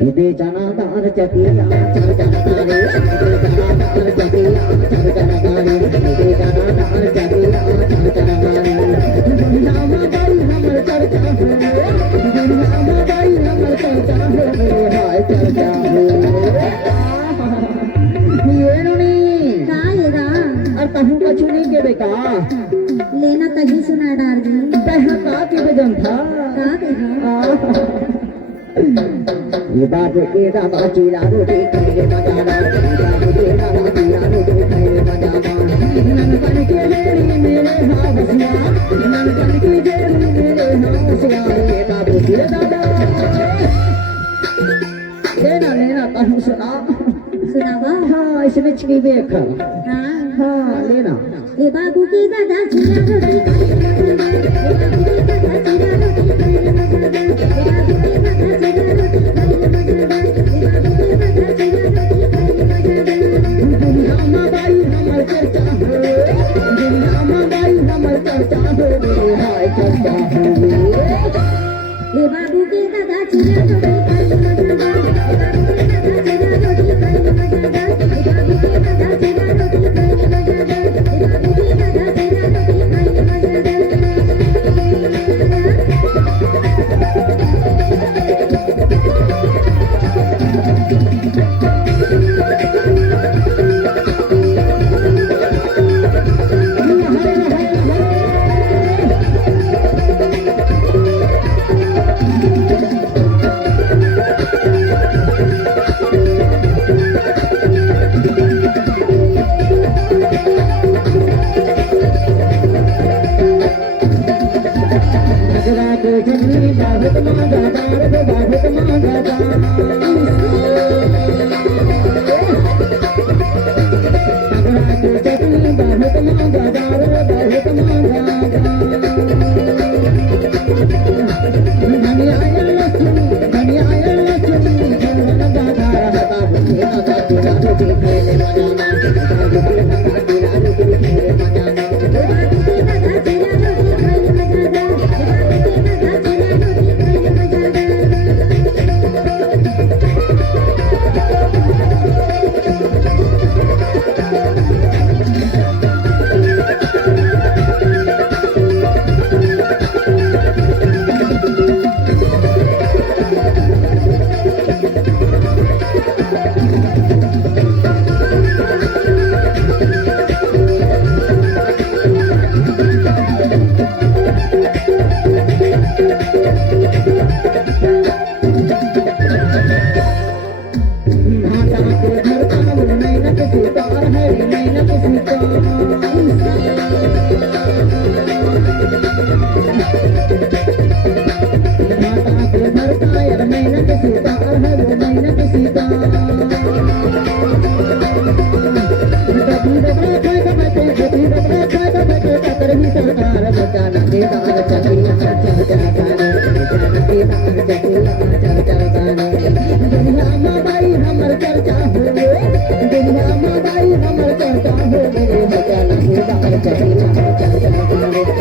बेचनादार चकिया चरचरदारे बेचनादार चकिया चरचरदारे बेचनादार चकिया चरचरदारे दुनिया में भाई हमर चर्चा हो दुनिया में भाई हमर चर्चा हो हाय चर्चा हो ये नोनी कायेगा और तहु कछु नहीं के बेटा लेना तही सुना डार जी तह का के बजन था का देगा ये बात के दादा चीरा रोटी खाने मजाना बाबू के दादा चीरा रोटी खाने मजाना ननकन के जेरी मेरे हावसिया ननकन के जेरी मेरे हावसिया रे बाबू के दादा लेना लेना कहूँ सुना सुनावा हाँ इसमें छिपी देख हाँ हाँ लेना ए बाबू के दादा चीरा रोटी खाने मजाना बाबू के दादा चीरा रोटी खाने मजाना चल चल